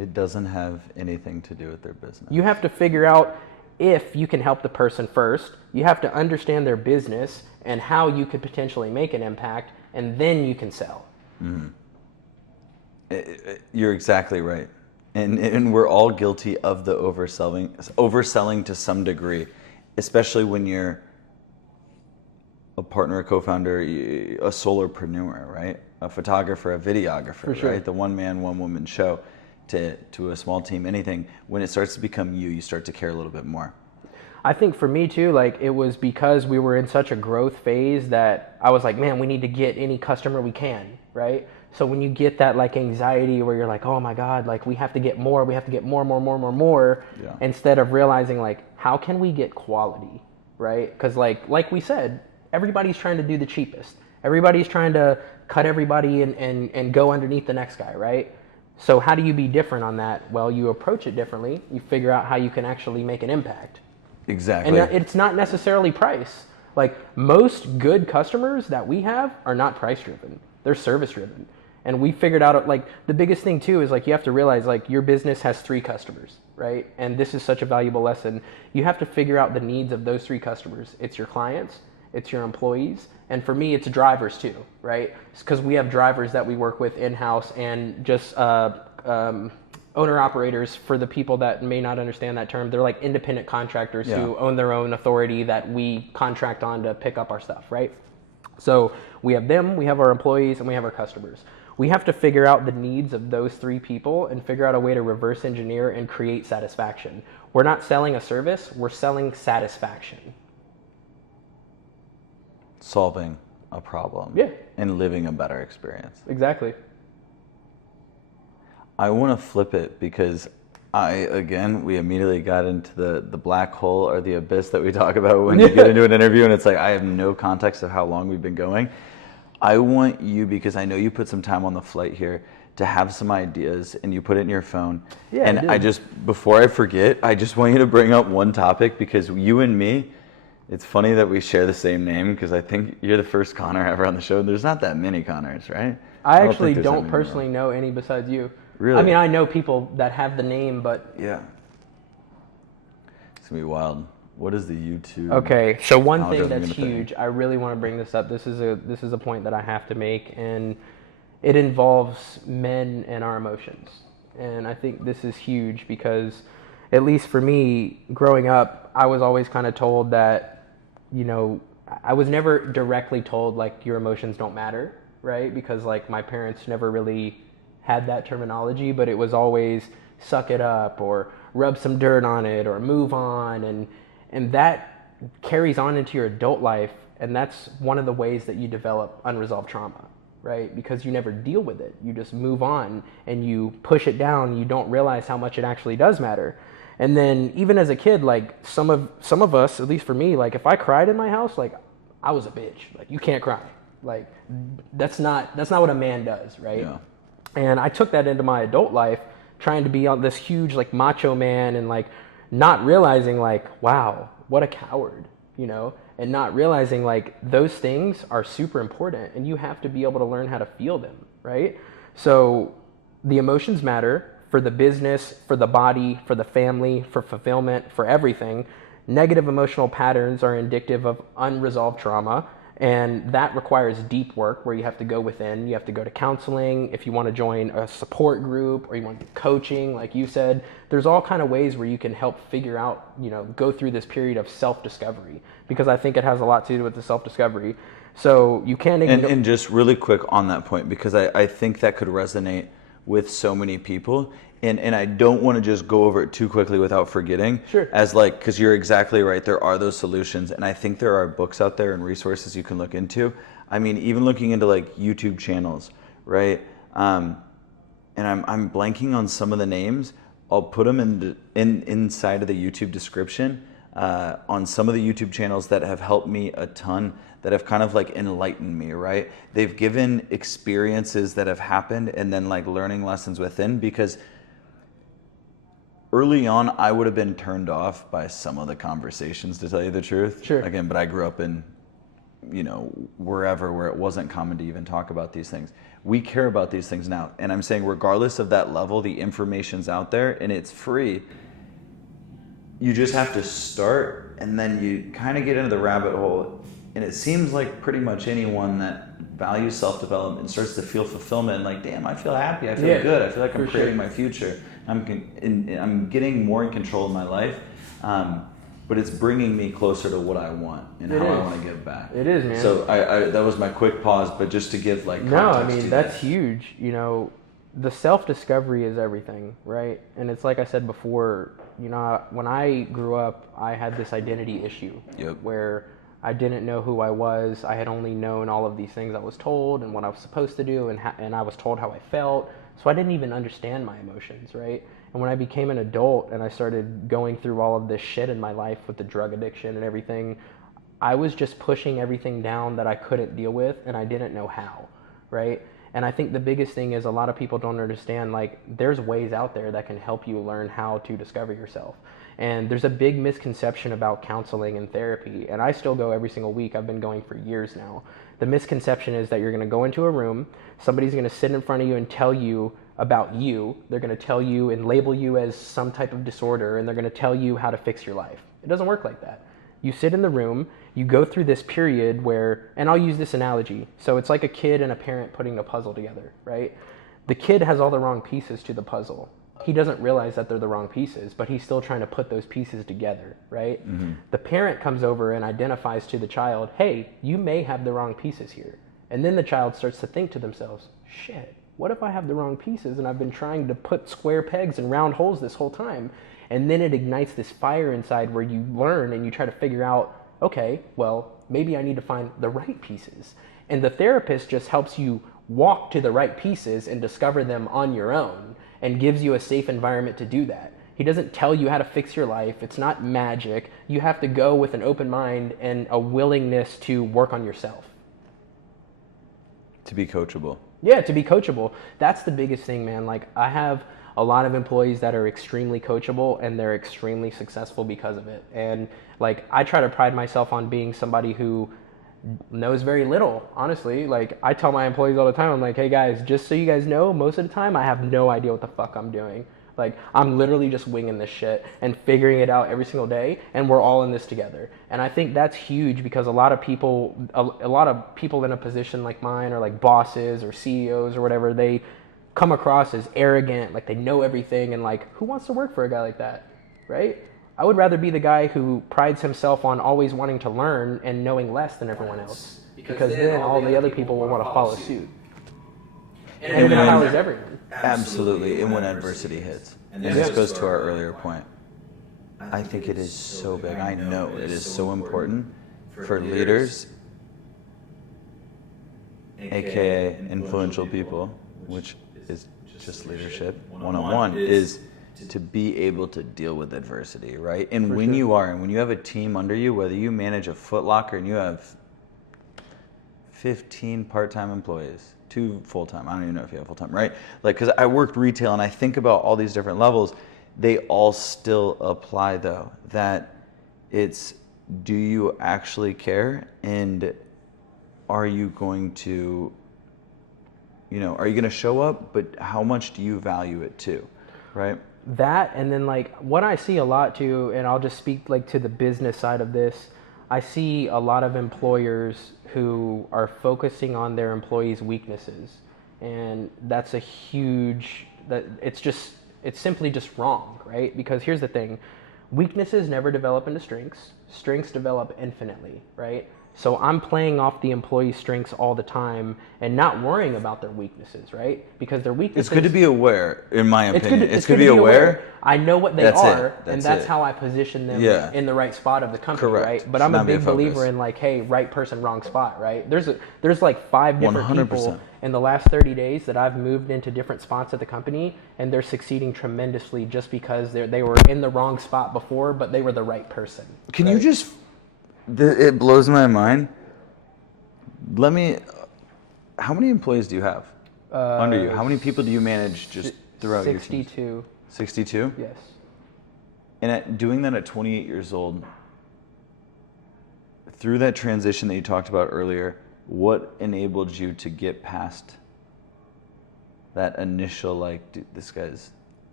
It doesn't have anything to do with their business. You have to figure out if you can help the person first. You have to understand their business and how you could potentially make an impact, and then you can sell. You're exactly right. And we're all guilty of the overselling to some degree, especially when you're a partner, a co-founder, a solopreneur, right? A photographer, a videographer, For sure. right? The one man, one woman show to a small team, anything. When it starts to become you start to care a little bit more. I think for me too, like it was because we were in such a growth phase that I was like, man, we need to get any customer we can, right? So when you get that like anxiety where you're like, oh my God, like we have to get more, more, Yeah. instead of realizing like, how can we get quality, right? Because like we said, everybody's trying to do the cheapest. Everybody's trying to cut everybody and go underneath the next guy, right? So how do you be different on that? Well, you approach it differently. You figure out how you can actually make an impact. Exactly. And it's not necessarily price. Like most good customers that we have are not price driven. They're service driven. And we figured out like the biggest thing too is like you have to realize like your business has 3 customers, right? And this is such a valuable lesson. You have to figure out the needs of those 3 customers. It's your clients, it's your employees, and for me it's drivers too, right? Because we have drivers that we work with in-house and just owner-operators. For the people that may not understand that term, they're like independent contractors who own their own authority that we contract on to pick up our stuff, right? So we have them, we have our employees, and we have our customers. We have to figure out the needs of those 3 people and figure out a way to reverse engineer and create satisfaction. We're not selling a service, we're selling satisfaction. Solving a problem. Yeah. And living a better experience. Exactly. I want to flip it because we immediately got into the black hole or the abyss that we talk about when you get into an interview and it's like, I have no context of how long we've been going. I want you, because I know you put some time on the flight here, to have some ideas and you put it in your phone. Yeah, and before I forget, I just want you to bring up one topic because you and me, it's funny that we share the same name because I think you're the first Connor ever on the show. There's not that many Connors, right? I actually don't personally know any besides you. Really? I mean, I know people that have the name, but... Yeah. It's going to be wild. What is the YouTube? Okay, so one thing that's huge, I really want to bring this up. This is a point that I have to make, and it involves men and our emotions. And I think this is huge because, at least for me, growing up, I was always kind of told that, you know, I was never directly told, like, your emotions don't matter, right? Because, like, my parents never really had that terminology, but it was always suck it up or rub some dirt on it or move on, and that carries on into your adult life, and that's one of the ways that you develop unresolved trauma, right? Because you never deal with it. You just move on and you push it down. You don't realize how much it actually does matter. And then even as a kid, like some of us, at least for me, like if I cried in my house, like I was a bitch. Like you can't cry. Like that's not what a man does, right? Yeah. And I took that into my adult life, trying to be on this huge like macho man and like not realizing like, wow, what a coward, you know, and not realizing like those things are super important and you have to be able to learn how to feel them, right? So the emotions matter for the business, for the body, for the family, for fulfillment, for everything. Negative emotional patterns are indicative of unresolved trauma. And that requires deep work where you have to go within. You have to go to counseling. If you want to join a support group or you want to do coaching, like you said, there's all kind of ways where you can help figure out, you know, go through this period of self-discovery, because I think it has a lot to do with the self-discovery. So you can't ignore... And just really quick on that point, because I think that could resonate with so many people. And I don't want to just go over it too quickly without forgetting. Sure. As like, because you're exactly right, there are those solutions. And I think there are books out there and resources you can look into. I mean, even looking into like YouTube channels, right? And I'm blanking on some of the names. I'll put them inside of the YouTube description on some of the YouTube channels that have helped me a ton, that have kind of like enlightened me, right? They've given experiences that have happened and then like learning lessons within, because early on, I would have been turned off by some of the conversations, to tell you the truth. Sure. Again, but I grew up in wherever where it wasn't common to even talk about these things. We care about these things now. And I'm saying regardless of that level, the information's out there and it's free. You just have to start, and then you kind of get into the rabbit hole. And it seems like pretty much anyone that values self-development and starts to feel fulfillment and like, damn, I feel happy, I feel good, I feel like I'm creating my future. I'm getting more in control of my life. But it's bringing me closer to what I want and how I want to give back. It is, man. So I that was my quick pause, but just to give like context. No, I mean, that's huge. The self-discovery is everything, right? And it's like I said before, when I grew up, I had this identity issue where I didn't know who I was. I had only known all of these things I was told and what I was supposed to do, and I was told how I felt. So I didn't even understand my emotions, right? And when I became an adult and I started going through all of this shit in my life with the drug addiction and everything, I was just pushing everything down that I couldn't deal with, and I didn't know how, right? And I think the biggest thing is a lot of people don't understand, like, there's ways out there that can help you learn how to discover yourself. And there's a big misconception about counseling and therapy, and I still go every single week. I've been going for years now. The misconception is that you're going to go into a room, somebody's going to sit in front of you and tell you about you. They're going to tell you and label you as some type of disorder, and they're going to tell you how to fix your life. It doesn't work like that. You sit in the room, you go through this period where, and I'll use this analogy. So it's like a kid and a parent putting a puzzle together, right? The kid has all the wrong pieces to the puzzle. He doesn't realize that they're the wrong pieces, but he's still trying to put those pieces together, right? Mm-hmm. The parent comes over and identifies to the child, hey, you may have the wrong pieces here. And then the child starts to think to themselves, shit, what if I have the wrong pieces and I've been trying to put square pegs in round holes this whole time? And then it ignites this fire inside where you learn and you try to figure out, okay, well, maybe I need to find the right pieces. And the therapist just helps you walk to the right pieces and discover them on your own and gives you a safe environment to do that. He doesn't tell you how to fix your life. It's not magic. You have to go with an open mind and a willingness to work on yourself. To be coachable. Yeah, to be coachable. That's the biggest thing, man. Like, I have a lot of employees that are extremely coachable and they're extremely successful because of it. And like, I try to pride myself on being somebody who knows very little, honestly. Like, I tell my employees all the time, I'm like, hey guys, just so you guys know, most of the time I have no idea what the fuck I'm doing. Like, I'm literally just winging this shit and figuring it out every single day, and we're all in this together. And I think that's huge because a lot of people in a position like mine, or like bosses or CEOs or whatever, they come across as arrogant, like they know everything, and like, who wants to work for a guy like that, right? I would rather be the guy who prides himself on always wanting to learn and knowing less than everyone else, because then all the other people will want to follow suit. And it empowers everyone. Absolutely, and when adversity hits. And this goes to our earlier point. I think it is so big. I know it is so important for leaders, aka influential people, which is just leadership 101, is to be able to deal with adversity, right? And when you have a team under you, whether you manage a Foot Locker and you have 15 part-time employees, 2 full-time, I don't even know if you have full-time, right? Like, because I worked retail and I think about all these different levels, they all still apply though, that it's, do you actually care? And are you going to, are you going to show up? But how much do you value it too, right? That, and then like what I see a lot too, and I'll just speak like to the business side of this, I see a lot of employers who are focusing on their employees' weaknesses, and that's a huge, it's simply just wrong, right? Because here's the thing, weaknesses never develop into strengths, strengths develop infinitely, right? So I'm playing off the employee's strengths all the time and not worrying about their weaknesses, right? Because their weaknesses... It's good to be aware, in my opinion. It's good to be aware. I know what they are, and that's how I position them in the right spot of the company, right? But I'm a big believer in like, hey, right person, wrong spot, right? There's like 5 different 100%. People in the last 30 days that I've moved into different spots at the company, and they're succeeding tremendously just because they were in the wrong spot before, but they were the right person. Can you just... It blows my mind. How many employees do you have under you? How many people do you manage just throughout 62. your 62? Yes. And doing that at 28 years old, through that transition that you talked about earlier, what enabled you to get past that initial, like, dude, this guy's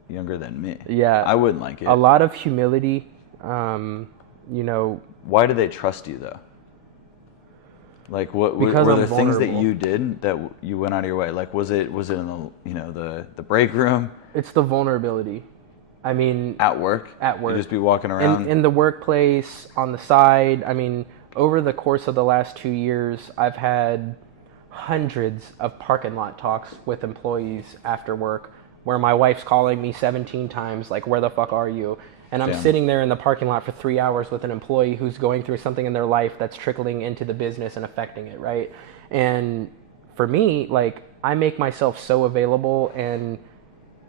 younger than me? Yeah. I wouldn't like it. A lot of humility, you know. Why do they trust you, though? Like, what Because were I'm there things that vulnerable. you did that you went out of your way? Like, was it in the, you know, the break room? It's the vulnerability. I mean, At work? At work. You just be walking around? In the workplace, on the side. I mean, over the course of the last 2 years, I've had hundreds of parking lot talks with employees after work where my wife's calling me 17 times, like, where the fuck are you? And I'm Damn. sitting there in the parking lot for 3 hours with an employee who's going through something in their life that's trickling into the business and affecting it, right? And for me, like, I make myself so available, and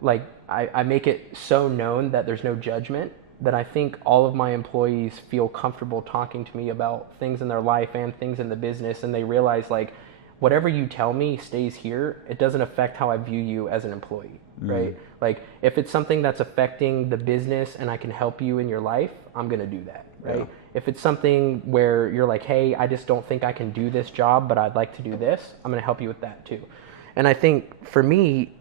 like I make it so known that there's no judgment, that I think all of my employees feel comfortable talking to me about things in their life and things in the business, and they realize, like, whatever you tell me stays here. It doesn't affect how I view you as an employee, right? Like, if it's something that's affecting the business and I can help you in your life, I'm gonna do that, right? Yeah. If it's something where you're like, hey, I just don't think I can do this job, but I'd like to do this, I'm gonna help you with that too. And I think for me,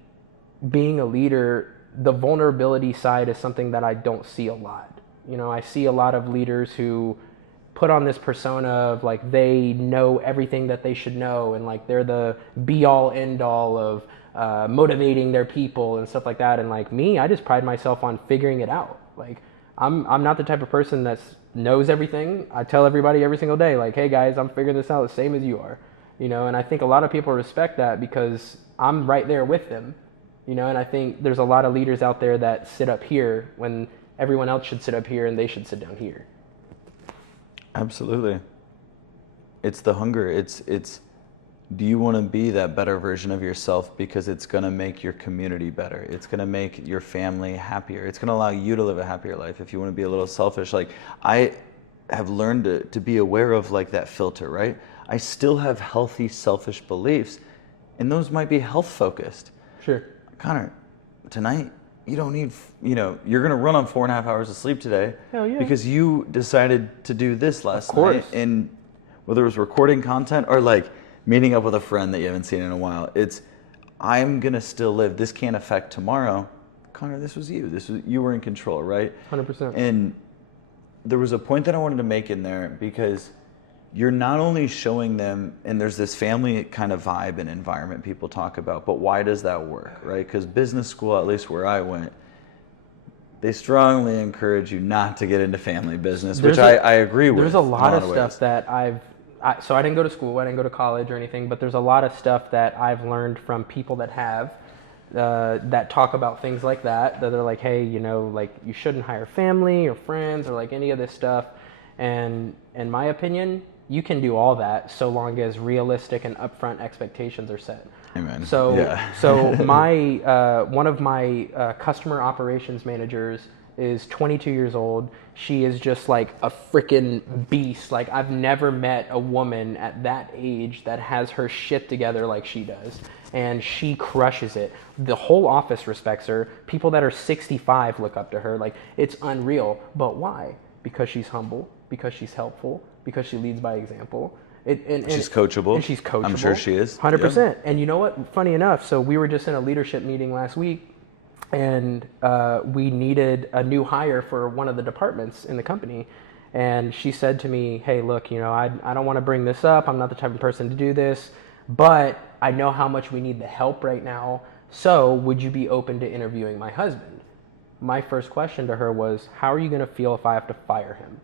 being a leader, the vulnerability side is something that I don't see a lot. You know, I see a lot of leaders who put on this persona of, like, they know everything that they should know, and, like, they're the be all end all of motivating their people and stuff like that. And, like, me, I just pride myself on figuring it out. Like, I'm not the type of person that knows everything. I tell everybody every single day, like, hey guys, I'm figuring this out the same as you are, you know. And I think a lot of people respect that because I'm right there with them, you know. And I think there's a lot of leaders out there that sit up here when everyone else should sit up here and they should sit down here. Absolutely. It's the hunger. It's do you want to be that better version of yourself, because it's going to make your community better. It's going to make your family happier. It's going to allow you to live a happier life. If you want to be a little selfish, like, I have learned to be aware of, like, that filter, right? I still have healthy, selfish beliefs, and those might be health focused. Sure. Connor, tonight, you don't need, you know, you're going to run on 4.5 hours of sleep today. Hell yeah. Because you decided to do this last Of course. night. And whether it was recording content or, like, meeting up with a friend that you haven't seen in a while, I'm going to still live. This can't affect tomorrow. Connor, this was you. You were in control, right? 100%. And there was a point that I wanted to make in there, because you're not only showing them, and there's this family kind of vibe and environment people talk about, but why does that work, right? Because business school, at least where I went, they strongly encourage you not to get into family business, which I agree with. There's a lot of ways. stuff that so I didn't go to school, I didn't go to college or anything, but there's a lot of stuff that I've learned from people that have, that talk about things like that they're like, hey, you know, like, you shouldn't hire family or friends or, like, any of this stuff. And in my opinion, you can do all that so long as realistic and upfront expectations are set. Amen. So, yeah. so my one of my customer operations managers is 22 years old. She is just like a freaking beast. Like, I've never met a woman at that age that has her shit together like she does. And she crushes it. The whole office respects her. People that are 65 look up to her. Like, it's unreal. But why? Because she's humble, because she's helpful, because she leads by example. She's coachable. And she's coachable. I'm sure she is. 100%. Yep. And you know what? Funny enough, so we were just in a leadership meeting last week, and we needed a new hire for one of the departments in the company. And she said to me, hey, look, you know, I don't want to bring this up. I'm not the type of person to do this, but I know how much we need the help right now. So would you be open to interviewing my husband? My first question to her was, how are you going to feel if I have to fire him?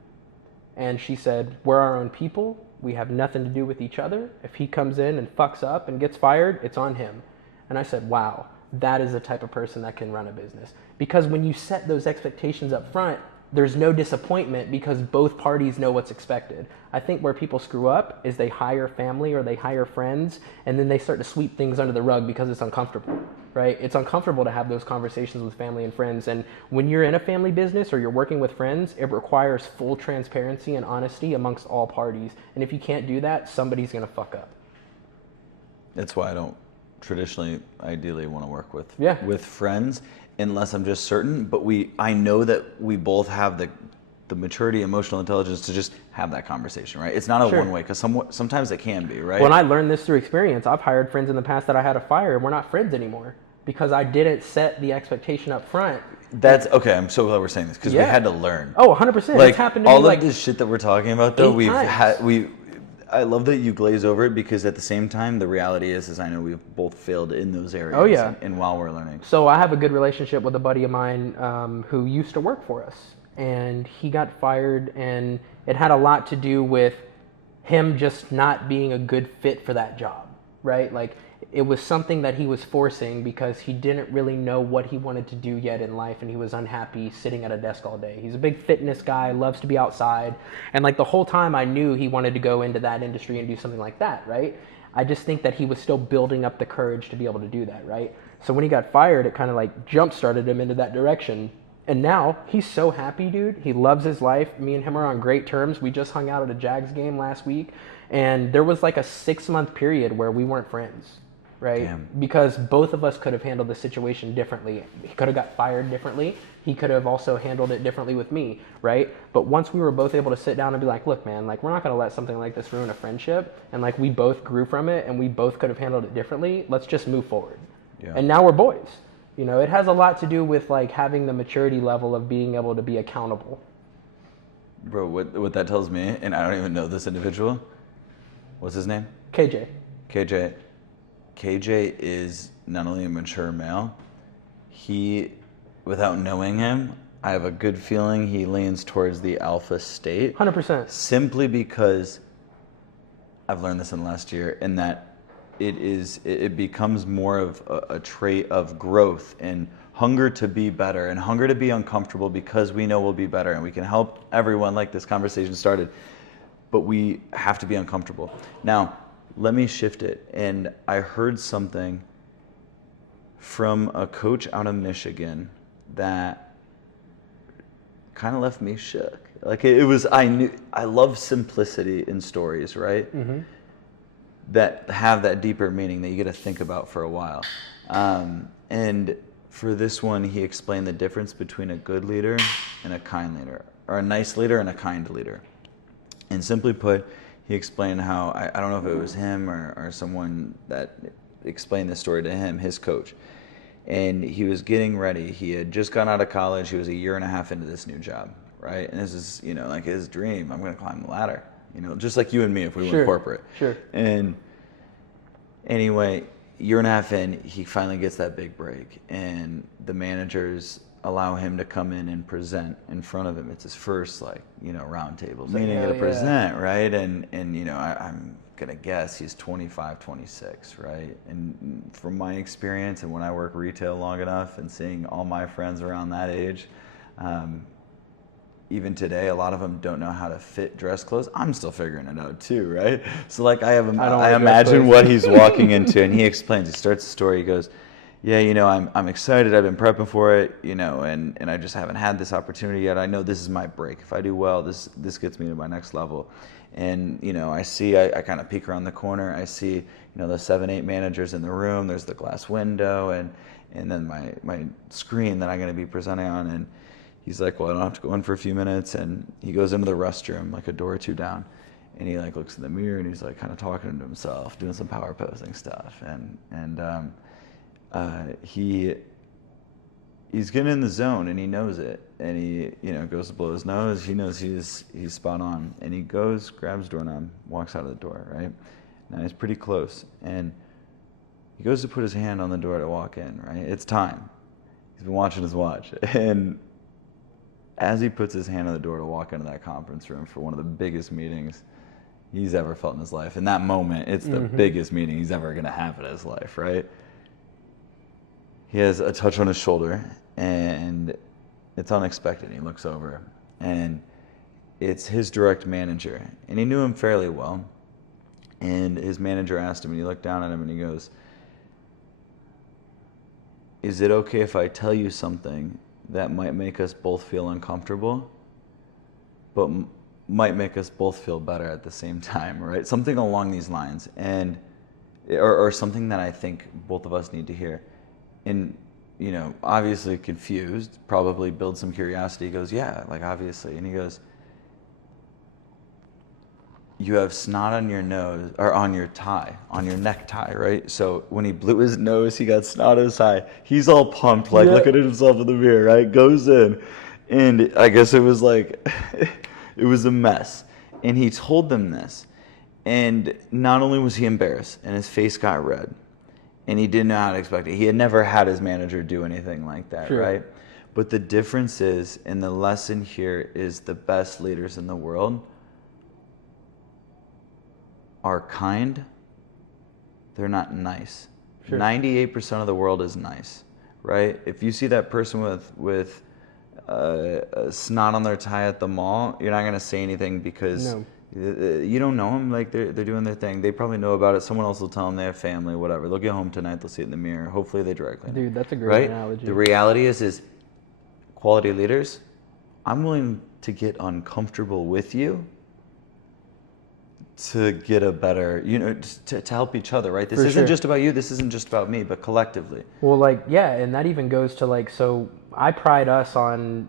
And she said, we're our own people. We have nothing to do with each other. If he comes in and fucks up and gets fired, it's on him. And I said, wow, that is the type of person that can run a business. Because when you set those expectations up front, there's no disappointment because both parties know what's expected. I think where people screw up is they hire family or they hire friends, and then they start to sweep things under the rug because it's uncomfortable, right? It's uncomfortable to have those conversations with family and friends. And when you're in a family business or you're working with friends, it requires full transparency and honesty amongst all parties. And if you can't do that, somebody's gonna fuck up. That's why I don't traditionally, ideally want to work with with friends, unless I'm just certain. But I know that we both have the maturity, emotional intelligence to just have that conversation, right? It's not a one way, because sometimes it can be, right? When I learned this through experience, I've hired friends in the past that I had to fire, and we're not friends anymore because I didn't set the expectation up front. That's okay. I'm so glad we're saying this because we had to learn. Oh, 100%. Like it's happened to all me, of this shit that we're talking about, though, I love that you glaze over it because at the same time, the reality is I know we've both failed in those areas. Oh, yeah. And while we're learning. So I have a good relationship with a buddy of mine who used to work for us, and he got fired, and it had a lot to do with him just not being a good fit for that job, right? Like, it was something that he was forcing because he didn't really know what he wanted to do yet in life, and he was unhappy sitting at a desk all day. He's a big fitness guy, loves to be outside, and like the whole time I knew he wanted to go into that industry and do something like that, right? I just think that he was still building up the courage to be able to do that, right? So when he got fired, it kind of like jump-started him into that direction. And now he's so happy, dude. He loves his life. Me and him are on great terms. We just hung out at a Jags game last week, and there was like a 6-month period where we weren't friends. Right? Damn. Because both of us could have handled the situation differently. He could have got fired differently. He could have also handled it differently with me, right? But once we were both able to sit down and be like, look, man, like we're not going to let something like this ruin a friendship. And like we both grew from it and we both could have handled it differently. Let's just move forward. Yeah. And now we're boys. You know, it has a lot to do with like having the maturity level of being able to be accountable. Bro, what that tells me, and I don't even know this individual. What's his name? KJ. KJ is not only a mature male, he, without knowing him, I have a good feeling he leans towards the alpha state. 100%. Simply because I've learned this in the last year, and that it becomes more of a trait of growth and hunger to be better and hunger to be uncomfortable because we know we'll be better and we can help everyone like this conversation started, but we have to be uncomfortable. Now, let me shift it. And I heard something from a coach out of Michigan that kind of left me shook. Like I love simplicity in stories, right? Mm-hmm. That have that deeper meaning that you get to think about for a while. And for this one, he explained the difference between a good leader and a kind leader, or a nice leader and a kind leader. And simply put, he explained how, I don't know if it was him or someone that explained this story to him, his coach. And he was getting ready. He had just gone out of college. He was 1.5 years into this new job, right? And this is, like his dream. I'm going to climb the ladder, just like you and me if we went corporate. Sure. And anyway, 1.5 years in, he finally gets that big break. And the managers allow him to come in and present in front of him. It's his first round table meeting to present, right? And I'm gonna guess he's 25, 26, right? And from my experience and when I work retail long enough and seeing all my friends around that age, even today, a lot of them don't know how to fit dress clothes. I'm still figuring it out too, right? So like I imagine what he's walking into, and he explains. He starts the story. He goes, yeah, I'm excited. I've been prepping for it, and I just haven't had this opportunity yet. I know this is my break. If I do well, this gets me to my next level. And, I kind of peek around the corner. I see, the 7-8 managers in the room. There's the glass window and then my screen that I'm going to be presenting on. And he's like, well, I don't have to go in for a few minutes. And he goes into the restroom, like a door or two down. And he looks in the mirror and he's kind of talking to himself, doing some power posing stuff. He's getting in the zone and he knows it, and he goes to blow his nose. He knows he's spot on, and he goes, grabs doorknob, walks out of the door. Right now he's pretty close, and he goes to put his hand on the door to walk in. Right, it's time. He's been watching his watch, and as he puts his hand on the door to walk into that conference room for one of the biggest meetings he's ever felt in his life, in that moment, it's the biggest meeting he's ever going to have in his life. Right. He has a touch on his shoulder, and it's unexpected. He looks over, and it's his direct manager, and he knew him fairly well. And his manager asked him, and he looked down at him, and he goes, is it okay if I tell you something that might make us both feel uncomfortable, but might make us both feel better at the same time, right? Something along these lines, or something that I think both of us need to hear. And you know, obviously confused, probably build some curiosity. He goes, yeah, like obviously. And he goes, you have snot on your nose, or on your tie, on your necktie, right? So when he blew his nose, he got snot on his tie. He's all pumped, like looking at himself in the mirror, right? Goes in, and I guess it was like, it was a mess. And he told them this, and not only was he embarrassed, and his face got red, and he didn't know how to expect it. He had never had his manager do anything like that, right? But the difference is, and the lesson here is, the best leaders in the world are kind, they're not nice. 98% of the world is nice, right? If you see that person with snot on their tie at the mall, you're not gonna say anything because you don't know them. Like they're doing their thing. They probably know about it. Someone else will tell them they have family, whatever. They'll get home tonight. They'll see it in the mirror. Hopefully they dry clean. Dude, that's a great analogy. The reality is quality leaders. I'm willing to get uncomfortable with you to get a better, you know, to help each other, right? This isn't just about you. This isn't just about me, but collectively. Well, like, yeah, and that even goes to like, so I pride us on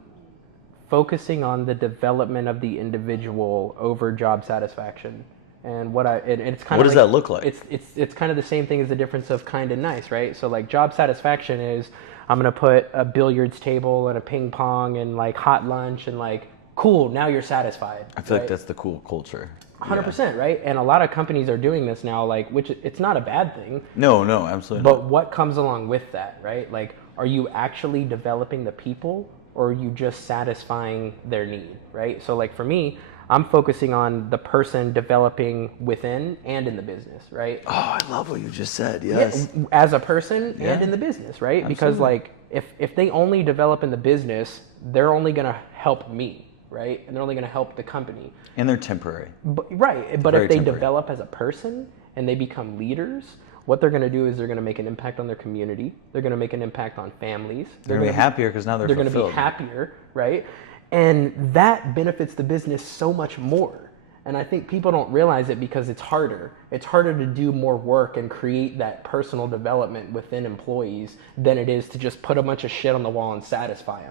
focusing on the development of the individual over job satisfaction. And it's kind of, what does that look like? It's kind of the same thing as the difference of kind and nice, right? So like job satisfaction is, I'm going to put a billiards table and a ping pong and like hot lunch and like, cool, now you're satisfied. I feel like that's the cool culture. 100%, right? And a lot of companies are doing this now, like, which it's not a bad thing. No, absolutely But not. what comes along with that, right? Like, are you actually developing the people, or are you just satisfying their need, right? So like for me, I'm focusing on the person developing within and in the business, right? Oh, I love what you just said. Yes. Yeah, as a person and in the business, right? Absolutely. Because like if they only develop in the business, they're only going to help me, right? And they're only going to help the company. And they're temporary. But if they develop as a person and they become leaders, what they're going to do is they're going to make an impact on their community. They're going to make an impact on families. They're going to be happier because now they're going to be happier, right? And that benefits the business so much more. And I think people don't realize it because it's harder. It's harder to do more work and create that personal development within employees than it is to just put a bunch of shit on the wall and satisfy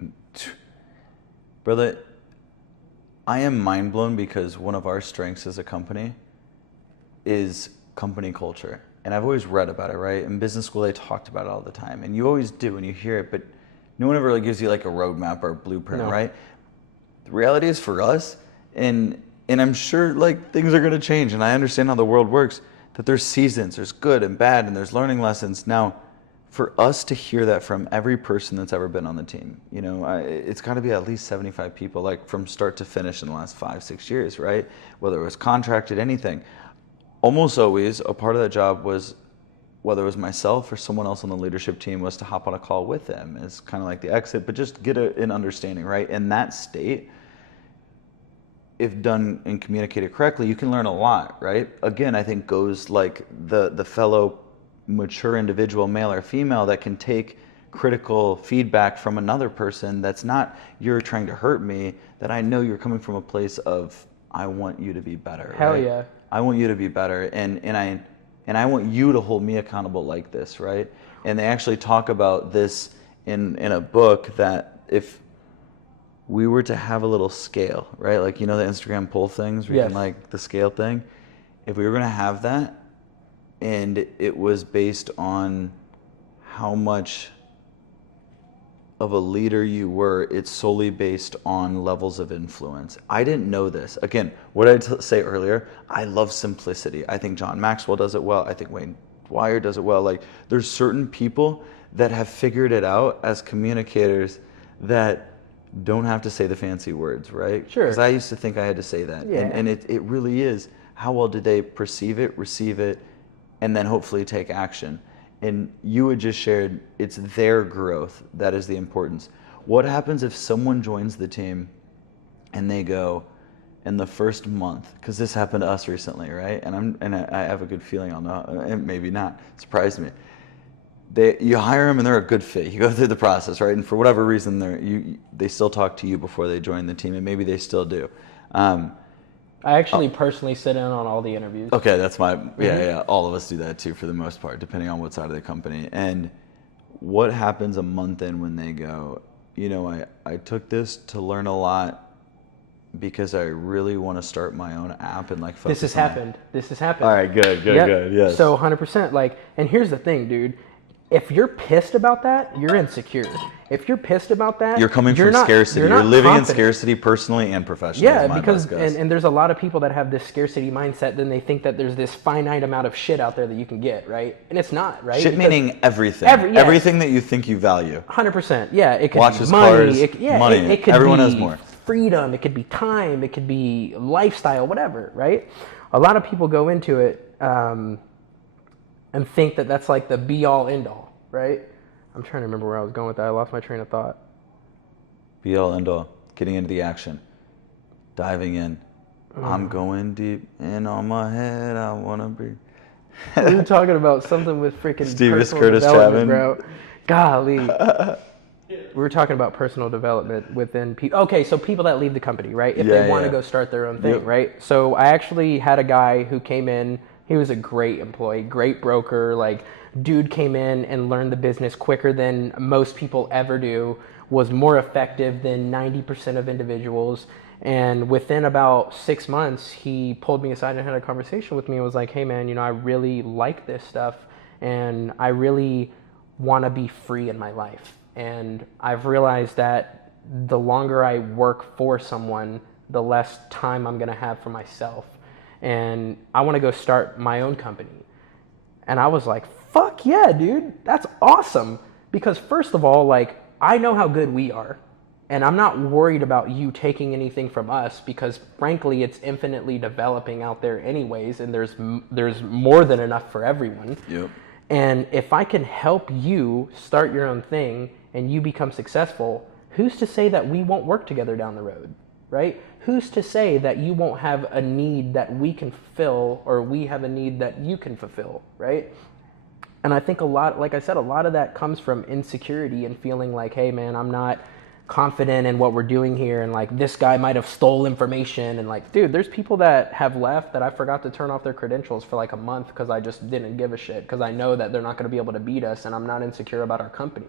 them. Brother, I am mind blown because one of our strengths as a company is company culture. And I've always read about it, right? In business school, they talked about it all the time. And you always do when you hear it, but no one ever really gives you like a roadmap or a blueprint, right? The reality is for us, and I'm sure like things are going to change, and I understand how the world works, that there's seasons, there's good and bad, and there's learning lessons. Now, for us to hear that from every person that's ever been on the team, you know, it's got to be at least 75 people, like from start to finish in the last 5-6 years, right? Whether it was contracted, anything. Almost always a part of that job was, whether it was myself or someone else on the leadership team, was to hop on a call with them. It's kind of like the exit, but just get an understanding, right? In that state, if done and communicated correctly, you can learn a lot, right? Again, I think goes like the fellow mature individual, male or female, that can take critical feedback from another person that's not, you're trying to hurt me, that I know you're coming from a place of, I want you to be better. Hell right? yeah. I want you to be better, and I want you to hold me accountable like this, right? And they actually talk about this in a book, that if we were to have a little scale, right? Like, you know, the Instagram poll things where you can like the scale thing. If we were going to have that, and it was based on how much of a leader you were, it's solely based on levels of influence. I didn't know this. Again, what did I say earlier? I love simplicity. I think John Maxwell does it well. I think Wayne Dwyer does it well. Like, there's certain people that have figured it out as communicators that don't have to say the fancy words, right? Sure. Because I used to think I had to say that. Yeah. And it really is, how well did they perceive it, receive it, and then hopefully take action. And you had just shared, it's their growth that is the importance. What happens if someone joins the team and they go, in the first month, because this happened to us recently, right? And I have a good feeling on that, and maybe not, surprised me. You hire them and they're a good fit. You go through the process, right? And for whatever reason, they still talk to you before they join the team, and maybe they still do. I actually personally sit in on all the interviews. Okay, that's my, yeah, all of us do that too for the most part, depending on what side of the company. And what happens a month in when they go, I took this to learn a lot because I really want to start my own app and like focus This has on happened. This has happened. All right, good. Yes. So 100%. Like, and here's the thing, dude. If you're pissed about that, you're insecure. If you're pissed about that, you're coming from scarcity. You're living confident. In scarcity personally and professionally. Yeah, because and there's a lot of people that have this scarcity mindset. Then they think that there's this finite amount of shit out there that you can get, right? And it's not, right? Shit meaning everything. Everything that you think you value. 100%. Yeah, it could Watches, be money. cars, money. It could Everyone be has more. Freedom. It could be time. It could be lifestyle. Whatever, right? A lot of people go into it and think that that's like the be all end all, right? I'm trying to remember where I was going with that. I lost my train of thought. Be all end all. Getting into the action. Diving in. I'm going deep in on my head. I want to be. We were talking about something with freaking Stevens personal Curtis development, Chapman. bro. Golly. We were talking about personal development within people. Okay, so people that leave the company, right? If they want to go start their own thing, right? So I actually had a guy who came in. He was a great employee, great broker. Like, dude came in and learned the business quicker than most people ever do, was more effective than 90% of individuals. And within about 6 months, he pulled me aside and had a conversation with me and was like, hey man, I really like this stuff and I really want to be free in my life. And I've realized that the longer I work for someone, the less time I'm going to have for myself. And I want to go start my own company. And I was like, fuck yeah, dude, that's awesome. Because first of all, like, I know how good we are. And I'm not worried about you taking anything from us because frankly, it's infinitely developing out there anyways. And there's more than enough for everyone. Yep. And if I can help you start your own thing and you become successful, who's to say that we won't work together down the road, right? Who's to say that you won't have a need that we can fulfill or we have a need that you can fulfill, right? And I think a lot, like I said, a lot of that comes from insecurity and feeling like, hey man, I'm not confident in what we're doing here and like this guy might have stole information and like, dude, there's people that have left that I forgot to turn off their credentials for like a month because I just didn't give a shit because I know that they're not going to be able to beat us and I'm not insecure about our company.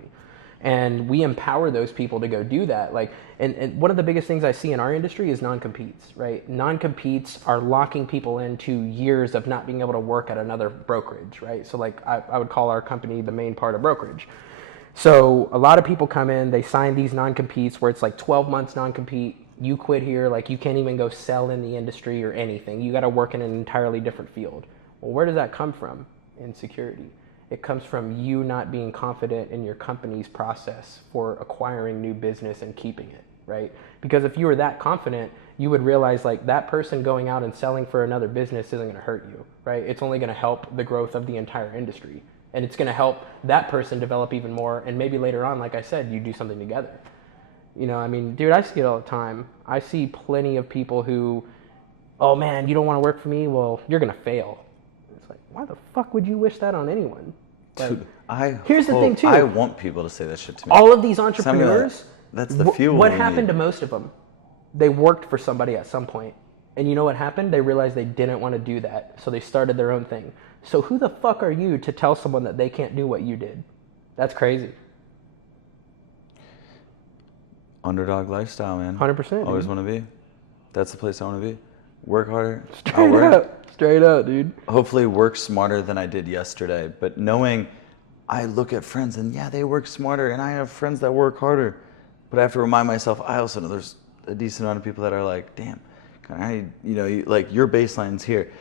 And we empower those people to go do that. Like, and one of the biggest things I see in our industry is non-competes, right? Non-competes are locking people into years of not being able to work at another brokerage, right? So like I would call our company the main part of brokerage. So a lot of people come in, they sign these non-competes where it's like 12 months non-compete, you quit here, like you can't even go sell in the industry or anything. You got to work in an entirely different field. Well, where does that come from? Insecurity. It comes from you not being confident in your company's process for acquiring new business and keeping it, right? Because if you were that confident, you would realize like that person going out and selling for another business isn't going to hurt you, right? It's only going to help the growth of the entire industry. And it's going to help that person develop even more. And maybe later on, like I said, you do something together. I mean, dude, I see it all the time. I see plenty of people who, oh man, you don't want to work for me? Well, you're going to fail. It's like, why the fuck would you wish that on anyone? Like, dude, here's the thing too. I want people to say that shit to me. All of these entrepreneurs, that's the fuel. What happened to most of them? They worked for somebody at some point. And you know what happened? They realized they didn't want to do that. So they started their own thing. So who the fuck are you to tell someone that they can't do what you did? That's crazy. Underdog lifestyle, man. 100%. Always want to be. That's the place I want to be. Work harder. Straight up, dude. Hopefully work smarter than I did yesterday. But knowing I look at friends and yeah, they work smarter and I have friends that work harder. But I have to remind myself, I also know there's a decent amount of people that are like, damn, like your baseline's here.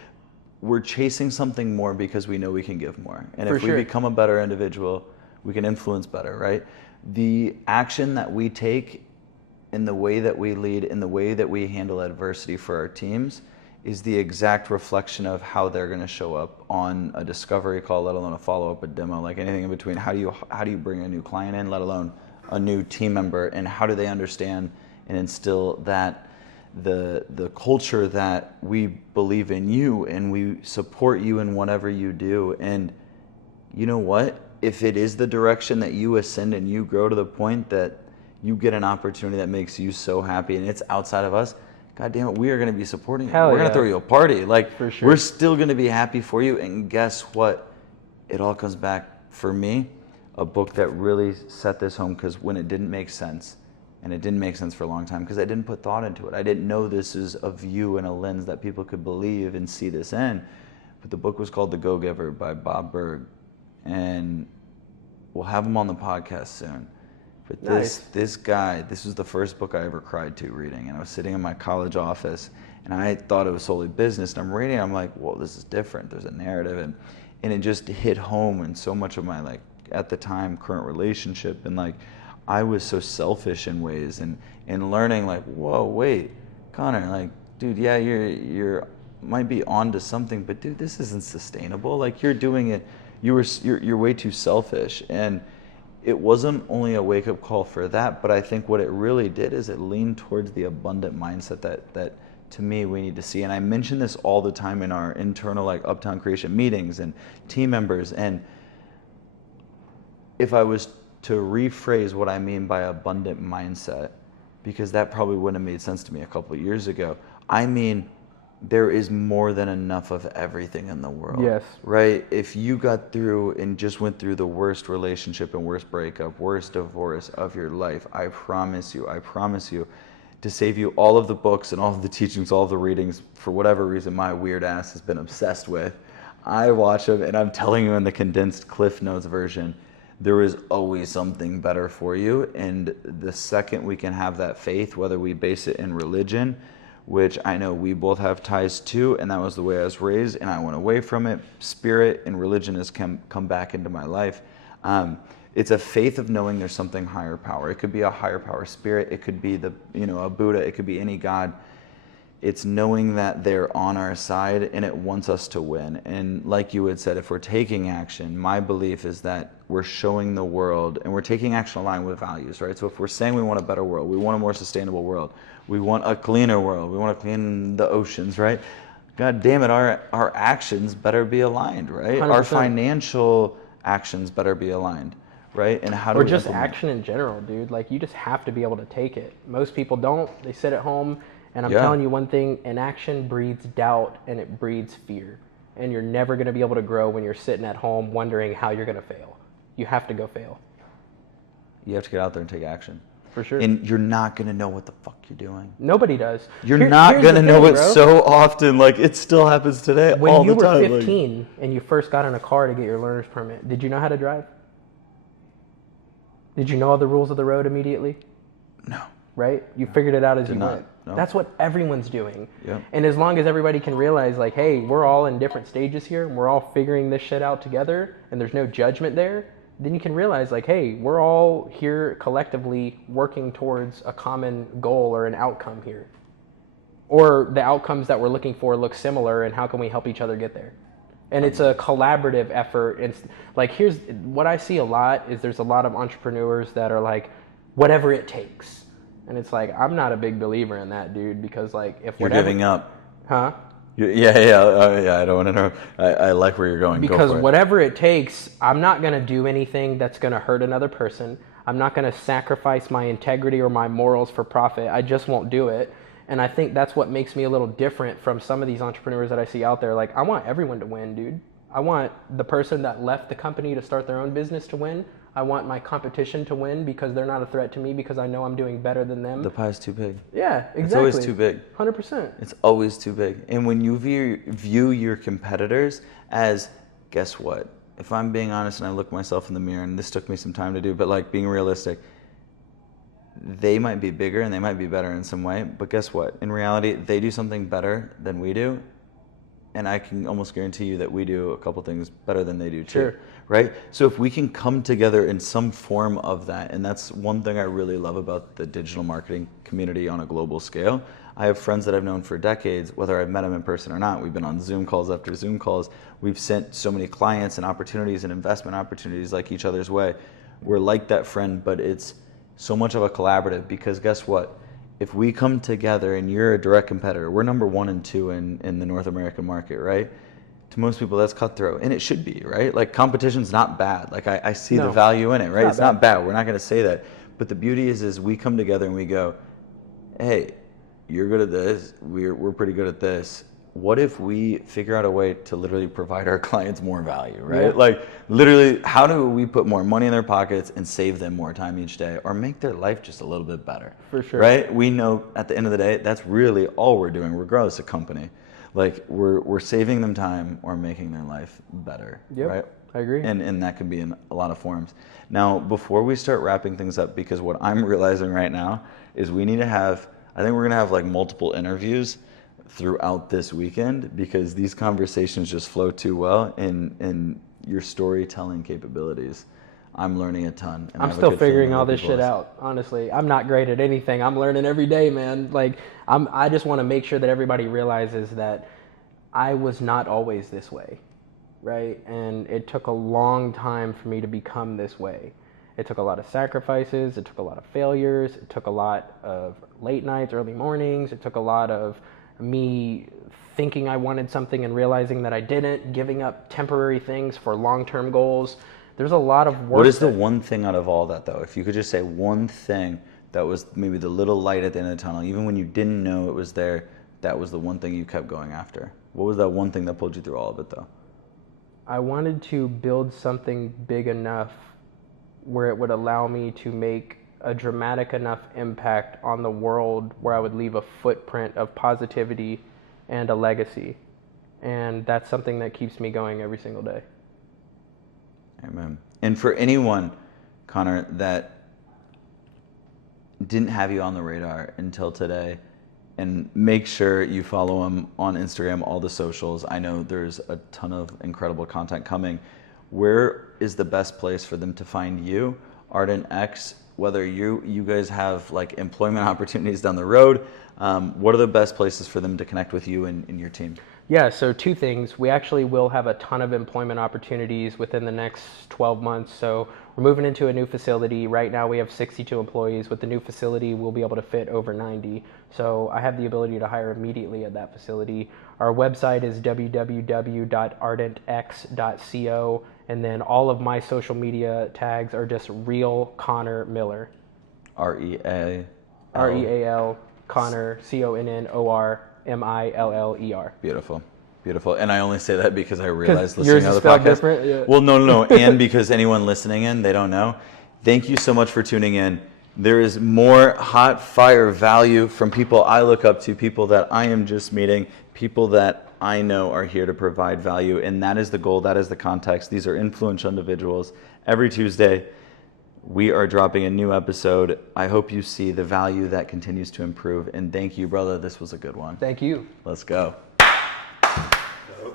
We're chasing something more because we know we can give more. And if we become a better individual, we can influence better, right? The action that we take in the way that we lead, in the way that we handle adversity for our teams is the exact reflection of how they're going to show up on a discovery call, let alone a follow-up, a demo, like anything in between. How do you bring a new client in, let alone a new team member, and how do they understand and instill that the culture that we believe in you and we support you in whatever you do. And you know what? If it is the direction that you ascend and you grow to the point that you get an opportunity that makes you so happy and it's outside of us, God damn it, we are going to be supporting you. We're going to throw you a party. Like, we're still going to be happy for you. And guess what? It all comes back for me. a book that really set this home, because when it didn't make sense, and it didn't make sense for a long time because I didn't put thought into it. I didn't know this is a view and a lens that people could believe and see this in. But the book was called The Go-Giver by Bob Berg. And we'll have him on the podcast soon. But this guy, this was the first book I ever cried to reading. And I was sitting in my college office and I thought it was solely business. And I'm reading, I'm like, whoa, this is different. There's a narrative. And it just hit home in so much of my, like, at the time, current relationship. And like, I was so selfish in ways, and learning like, whoa, wait, Conor, like, dude, yeah, you're might be onto something, but dude, this isn't sustainable. Like, you're doing it, you're way too selfish. And it wasn't only a wake up call for that, but I think what it really did is it leaned towards the abundant mindset that to me we need to see. And I mention this all the time in our internal, like, Uptown creation meetings and team members. And if I was to rephrase what I mean by abundant mindset, because that probably wouldn't have made sense to me a couple of years ago. I mean, there is more than enough of everything in the world. Yes. Right? If you got through and just went through the worst relationship and worst breakup, worst divorce of your life, I promise you, to save you all of the books and all of the teachings, all of the readings, for whatever reason my weird ass has been obsessed with, I watch them, and I'm telling you in the condensed Cliff Notes version, there is always something better for you. And the second we can have that faith, whether we base it in religion, which I know we both have ties to, and that was the way I was raised, and I went away from it. Spirit and religion has come back into my life. It's a faith of knowing there's something higher power. It could be a higher power spirit. It could be a Buddha. It could be any God. It's knowing that they're on our side and it wants us to win. And like you had said, if we're taking action, my belief is that we're showing the world, and we're taking action aligned with values, right? So if we're saying we want a better world, we want a more sustainable world, we want a cleaner world, we want to clean the oceans, right? God damn it, our actions better be aligned, right? 100%. Our financial actions better be aligned, right? And how do or we just implement? action in general, dude. Like, you just have to be able to take it. Most people don't. They sit at home. And I'm Yeah. telling you one thing, inaction breeds doubt and it breeds fear. And you're never going to be able to grow when you're sitting at home wondering how you're going to fail. You have to go fail. You have to get out there and take action. For sure. And you're not going to know what the fuck you're doing. Nobody does. You're not going to know it bro. so often. Like, it still happens today all the time. When you were Like, 15 and you first got in a car to get your learner's permit, did you know how to drive? Did you know all the rules of the road immediately? no. Right? You figured it out as you not. went. No. That's what everyone's doing. Yeah. And as long as everybody can realize, like, hey, we're all in different stages here, and we're all figuring this shit out together, and there's no judgment there, then you can realize, like, hey, we're all here collectively working towards a common goal or an outcome here. Or the outcomes that we're looking for look similar, and how can we help each other get there? And it's a collaborative effort. And like, here's what I see a lot is there's a lot of entrepreneurs that are like, whatever it takes. And it's like, I'm not a big believer in that, dude, because, like, if You're whatever, giving up. huh? Yeah, I don't want to interrupt. I like where you're going. Because Go for it. whatever it takes, I'm not going to do anything that's going to hurt another person. I'm not going to sacrifice my integrity or my morals for profit. I just won't do it. And I think that's what makes me a little different from some of these entrepreneurs that I see out there. Like, I want everyone to win, dude. I want the person that left the company to start their own business to win. I want my competition to win because they're not a threat to me, because I know I'm doing better than them. The pie's too big. Yeah, exactly. It's always too big. 100%. It's always too big. And when you view your competitors as, guess what? If I'm being honest and I look myself in the mirror, and this took me some time to do, but, like, being realistic, they might be bigger and they might be better in some way, but guess what? In reality, they do something better than we do. And I can almost guarantee you that we do a couple things better than they do too. Sure. Right? So if we can come together in some form of that, and that's one thing I really love about the digital marketing community on a global scale. I have friends that I've known for decades, whether I've met them in person or not. We've been on Zoom calls after Zoom calls. We've sent so many clients and opportunities and investment opportunities like each other's way. We're like that friend, but it's so much of a collaborative, because guess what? If we come together and you're a direct competitor, we're number 1 and 2 in the North American market, right? To most people, that's cutthroat, and it should be, right? Like, competition's not bad. Like, I see the value in it, right? It's not bad. We're not going to say that. But the beauty is we come together and we go, hey, you're good at this. We're pretty good at this. what if we figure out a way to literally provide our clients more value, right? Yeah. Like literally, how do we put more money in their pockets and save them more time each day, or make their life just a little bit better? For sure. Right? We know at the end of the day, that's really all we're doing, regardless of company. Like we're saving them time or making their life better, Yep, right? I agree. And that can be in a lot of forms. Now, before we start wrapping things up, because what I'm realizing right now is we need to have, I think we're gonna have like multiple interviews throughout this weekend, because these conversations just flow too well in your storytelling capabilities. I'm learning a ton. And I I'm have a still good feeling figuring all other this people shit is. out, honestly. I'm not great at anything. I'm learning every day, man. Like, I just want to make sure that everybody realizes that I was not always this way, right? And it took a long time for me to become this way. It took a lot of sacrifices. It took a lot of failures. It took a lot of late nights, early mornings. It took a lot of me thinking I wanted something and realizing that I didn't, giving up temporary things for long-term goals. There's a lot of work. What is the one thing out of all that, though? If you could just say one thing that was maybe the little light at the end of the tunnel, even when you didn't know it was there, that was the one thing you kept going after. What was that one thing that pulled you through all of it, though? I wanted to build something big enough where it would allow me to make a dramatic enough impact on the world where I would leave a footprint of positivity and a legacy. And that's something that keeps me going every single day. Amen. And for anyone, Conor, that didn't have you on the radar until today, and make sure you follow him on Instagram, all the socials. I know there's a ton of incredible content coming. Where is the best place for them to find you, ArdentX? Whether you guys have like employment opportunities down the road, what are the best places for them to connect with you and your team? Yeah, so two things. We actually will have a ton of employment opportunities within the next 12 months. So we're moving into a new facility. Right now we have 62 employees. With the new facility, we'll be able to fit over 90. So I have the ability to hire immediately at that facility. Our website is www.ardentx.co. And then all of my social media tags are just real Conor Miller. REAL. REAL, Conor, CONNOR MILLER. Beautiful. Beautiful. And I only say that because I realized listening yours to is the spelled podcast. different? Yeah. Well, no. And because anyone listening in, they don't know. Thank you so much for tuning in. There is more hot fire value from people I look up to, people that I am just meeting, people that I know are here to provide value. And that is the goal. That is the context. These are influential individuals. Every Tuesday, we are dropping a new episode. I hope you see the value that continues to improve. And thank you, brother. This was a good one. Thank you. Let's go.